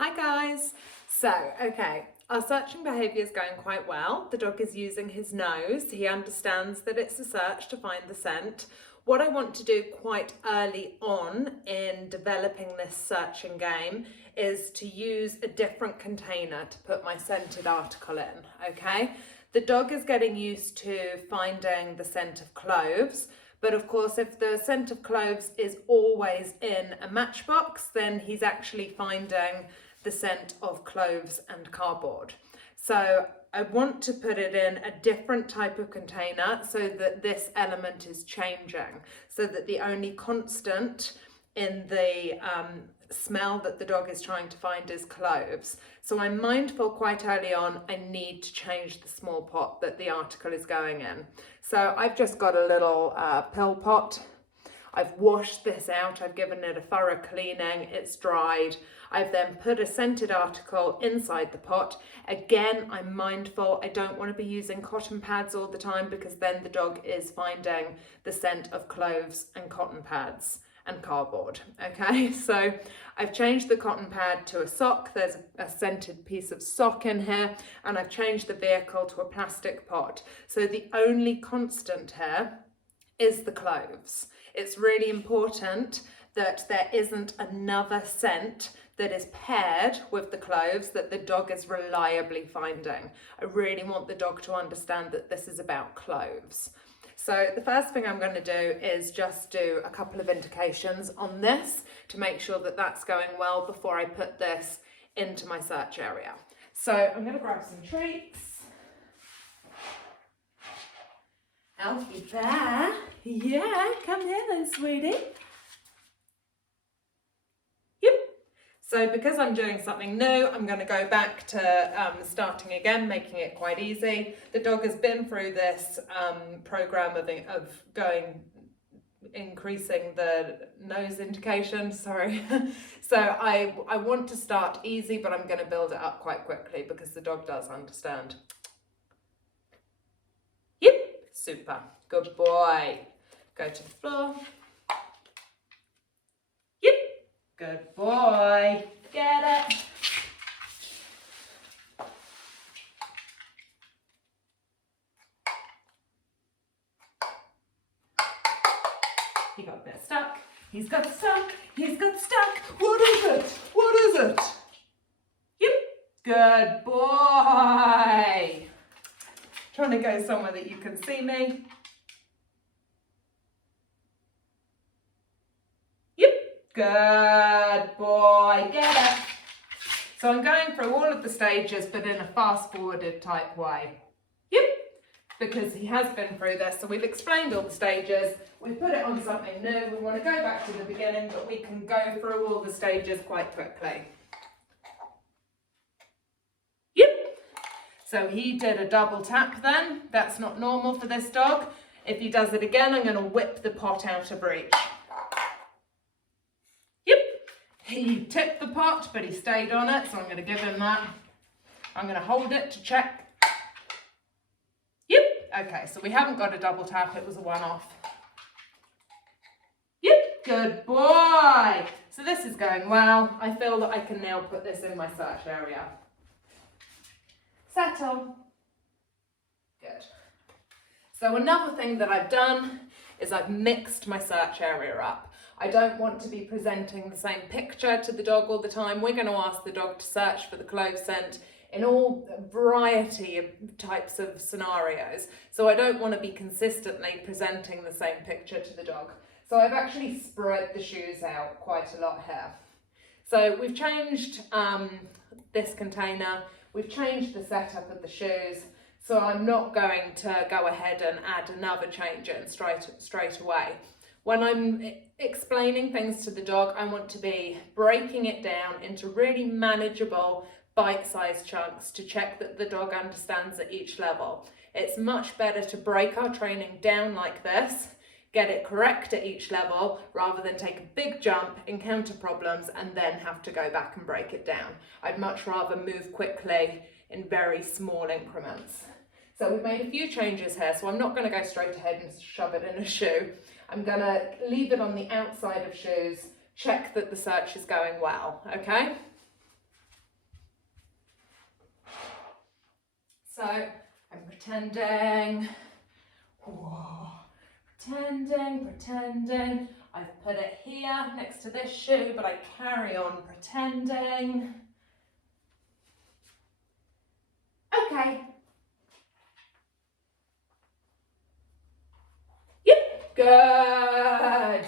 Hi guys! So, our searching behaviour is going quite well. The dog is using his nose. He understands that it's a search to find the scent. What I want to do quite early on in developing this searching game is to use a different container to put my scented article in, okay? The dog is getting used to finding the scent of cloves. But of course, if the scent of cloves is always in a matchbox, then he's actually finding the scent of cloves and cardboard. So I want to put it in a different type of container so that this element is changing, so that the only constant in the smell that the dog is trying to find is cloves. So I'm mindful quite early on, I need to change the small pot that the article is going in. So I've just got a little pill pot. I've washed this out, I've given it a thorough cleaning, it's dried. I've then put a scented article inside the pot. Again, I'm mindful, I don't want to be using cotton pads all the time because then the dog is finding the scent of cloves and cotton pads and cardboard, okay? So I've changed the cotton pad to a sock. There's a scented piece of sock in here, and I've changed the vehicle to a plastic pot. So the only constant here is the cloves. It's really important that there isn't another scent that is paired with the cloves that the dog is reliably finding. I really want the dog to understand that this is about cloves. So the first thing I'm going to do is just do a couple of indications on this to make sure that that's going well before I put this into my search area. So I'm going to grab some treats. Alfie Bear, yeah, come here then, sweetie. Yep. So because I'm doing something new, I'm going to go back to starting again, making it quite easy. The dog has been through this program of increasing the nose indication, sorry. So I want to start easy, but I'm going to build it up quite quickly because the dog does understand. Yep, super, good boy. Go to the floor. Yep, good boy. Get it. He got a bit stuck. He's got stuck. He's got stuck. What is it? What is it? Yep. Good boy. Trying to go somewhere that you can see me. Yep. Good boy. Get it. So I'm going through all of the stages, but in a fast-forwarded type way. Yep. Because he has been through this, so we've explained all the stages, we've put it on something new, we want to go back to the beginning, but we can go through all the stages quite quickly. Yep. So he did a double tap then, that's not normal for this dog. If he does it again, I'm going to whip the pot out of reach. Yep. He tipped the pot, but he stayed on it, so I'm going to give him that. I'm going to hold it to check. Yep, okay, so we haven't got a double tap, it was a one-off. Yep, good boy. So this is going well. I feel that I can now put this in my search area. Settle. Good. So another thing that I've done is I've mixed my search area up. I don't want to be presenting the same picture to the dog all the time. We're going to ask the dog to search for the clove scent in all variety of types of scenarios. So I don't want to be consistently presenting the same picture to the dog. So I've actually spread the shoes out quite a lot here. So we've changed this container, we've changed the setup of the shoes, so I'm not going to go ahead and add another change in straight away. When I'm explaining things to the dog, I want to be breaking it down into really manageable bite-sized chunks to check that the dog understands at each level. It's much better to break our training down like this, get it correct at each level, rather than take a big jump, encounter problems, and then have to go back and break it down. I'd much rather move quickly in very small increments. So we've made a few changes here, so I'm not going to go straight ahead and shove it in a shoe. I'm going to leave it on the outside of shoes, check that the search is going well, okay? So I'm pretending, whoa, pretending. I've put it here next to this shoe, but I carry on pretending. Okay. Yep, good.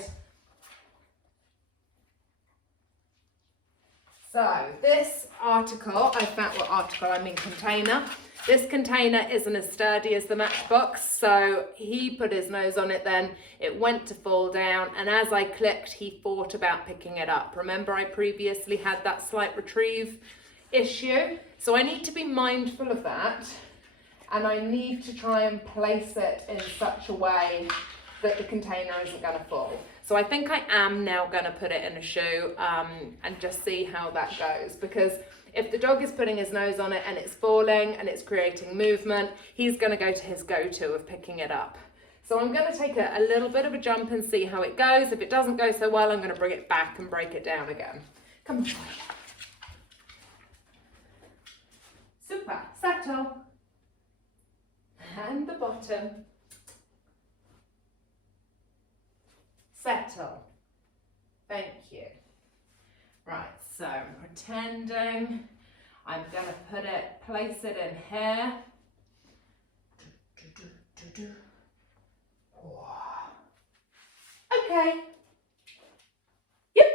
So this article, I found what article, I mean container. This container isn't as sturdy as the matchbox, so he put his nose on it then, it went to fall down, and as I clicked, he thought about picking it up. Remember I previously had that slight retrieve issue? So I need to be mindful of that, and I need to try and place it in such a way that the container isn't going to fall. So I think I am now going to put it in a shoe and just see how that goes, because if the dog is putting his nose on it and it's falling and it's creating movement, he's going to go to his go-to of picking it up. So I'm going to take a little bit of a jump and see how it goes. If it doesn't go so well, I'm going to bring it back and break it down again. Come on. Super. Settle. And the bottom. Settle. Thank you. Right, so I'm pretending. I'm going to place it in here. Okay. Yep.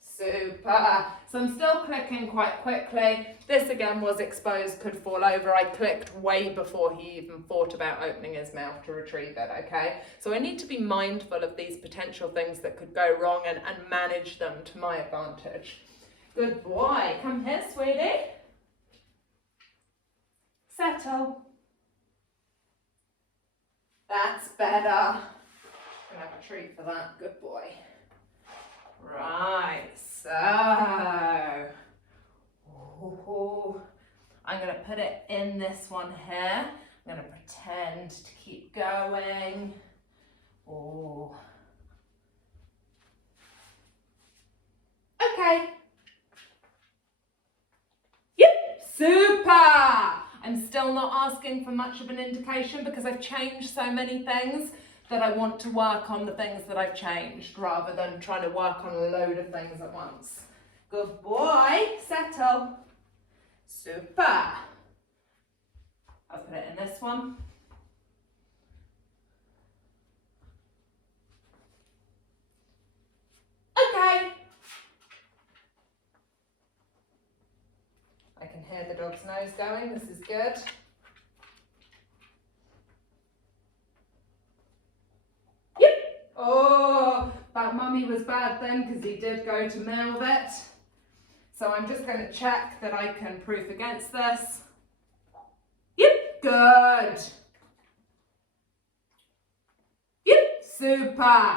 Super. So I'm still clicking quite quickly. This again was exposed, could fall over. I clicked way before he even thought about opening his mouth to retrieve it, okay? So I need to be mindful of these potential things that could go wrong and manage them to my advantage. Good boy. Come here, sweetie. Settle. That's better. I'm gonna have a treat for that. Good boy. Right, so I'm going to put it in this one here. I'm going to pretend to keep going. Oh. Okay. Yep, super. I'm still not asking for much of an indication because I've changed so many things that I want to work on the things that I've changed rather than trying to work on a load of things at once. Good boy, settle. Super. I'll put it in this one. Okay. I can hear the dog's nose going, this is good. Oh, that mummy was bad then because he did go to mouth it. So I'm just going to check that I can proof against this. Yep, good. Yep, super.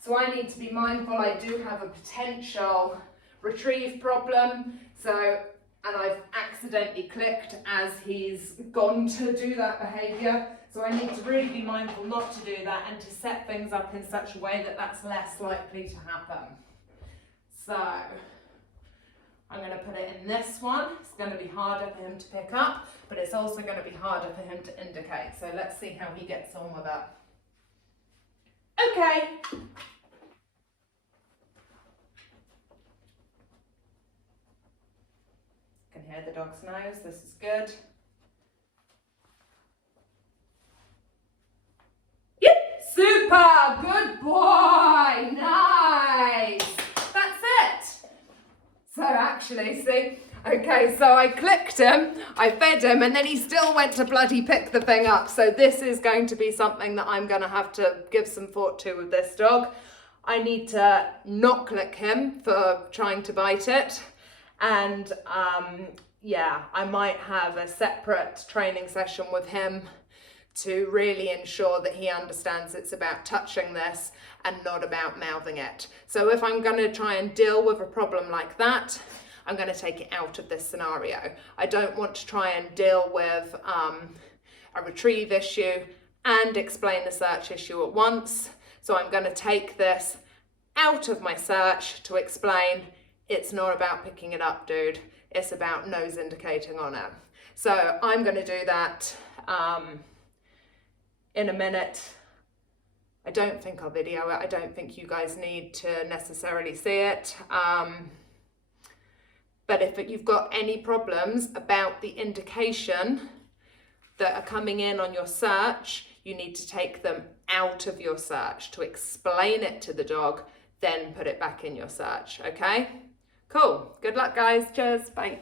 So I need to be mindful I do have a potential retrieve problem. And I've accidentally clicked as he's gone to do that behaviour. So I need to really be mindful not to do that and to set things up in such a way that that's less likely to happen. So I'm going to put it in this one. It's going to be harder for him to pick up, but it's also going to be harder for him to indicate. So let's see how he gets on with it. Okay. Can hear the dog's nose. This is good. Yep, super, good boy, nice. That's it. So actually, see, okay, so I clicked him, I fed him, and then he still went to bloody pick the thing up. So this is going to be something that I'm going to have to give some thought to with this dog. I need to not click him for trying to bite it. And yeah, I might have a separate training session with him to really ensure that he understands it's about touching this and not about mouthing it. So if I'm going to try and deal with a problem like that, I'm going to take it out of this scenario. I don't want to try and deal with a retrieve issue and explain the search issue at once. So I'm going to take this out of my search to explain it's not about picking it up, dude. It's about nose indicating on it. So I'm going to do that in a minute. I don't think I'll video it. I don't think you guys need to necessarily see it. But if you've got any problems about the indication that are coming in on your search, you need to take them out of your search to explain it to the dog, then put it back in your search, okay? Cool. Good luck, guys. Cheers. Bye.